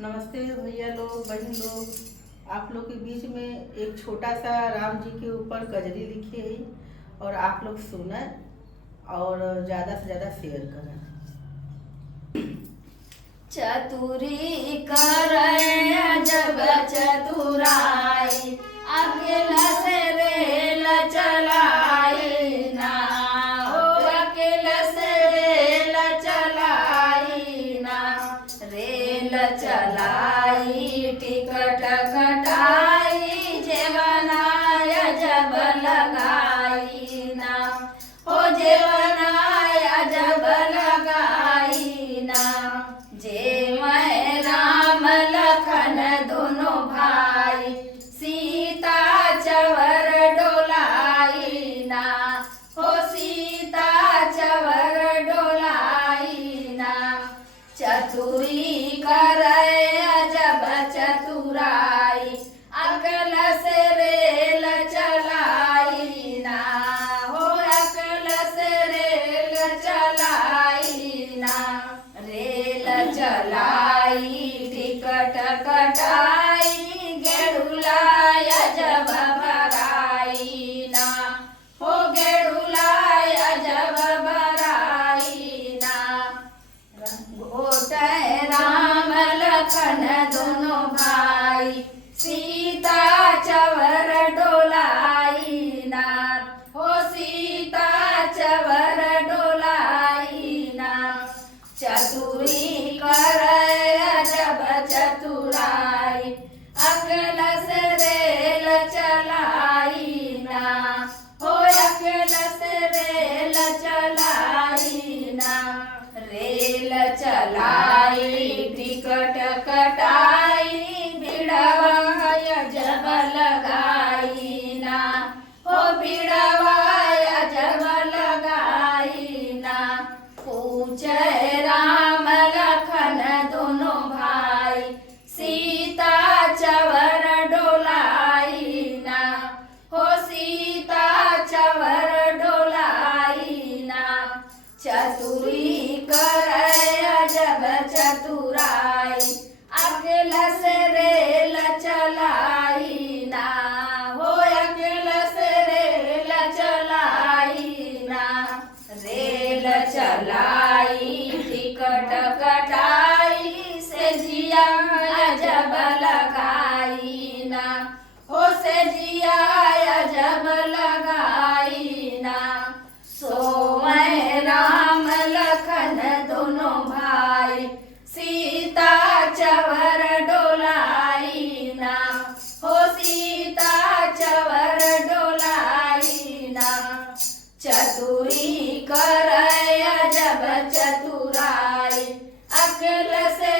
नमस्ते भैया लोग, बहन लोग। आप लोग के बीच में एक छोटा सा राम जी के ऊपर कजरी लिखी है और आप लोग सुने और ज़्यादा से ज़्यादा शेयर करें। चतुरी करे जब चतुराई, अकेला से रेल चलाई ना, ओ अकेला से रेल चलाई ना, रेल चलाई टिकट कटाई जेवनाय जब लगाई ना, हो जेवनाय जब लगाई ना, जे मैं राम लखन दोनों भाई, सीता चवर डोलाई ना, हो सीता चवर डोलाई ना, चतुरी करे जब चतुराई, अकल से रेल चलाई ना, हो अकल से रेल चलाई ना, रेल चलाई टिकट कटाई गेड़ुलाय जब भराई ना, हो गेड़ुलाय जब भराई ना, गोटे राम लखन दोनों भाई, सीता चवर डोलाई ना, हो सीता चवर डोलाई ना, चतुरी करे जब चतुराई, अकल से रेल चलाई ना, हो अकल से रेल चलाई ना, रेल चलाई टिकट कटाई भिड़वाय जब लगाई ना, हो भिड़वाय जब लगाई ना, पूछे राम लखन दोनों भाई, सीता चवर डोलाई ना, हो सीता चवर डोलाई ना, चतुरी करे जब चतुराई, अकेल से रेल चलाई ना, हो अकेल से रेल चलाई ना, रेल चलाई टिकट कटाई से जिया जब लगाई ना, हो से जिया जब लगाई ना, सोए राम लखन दोनों भाई, सीता चवर डोलाई ना, हो सीता चवर डोलाई ना, चतुरी करे जब चतुराई, अकल से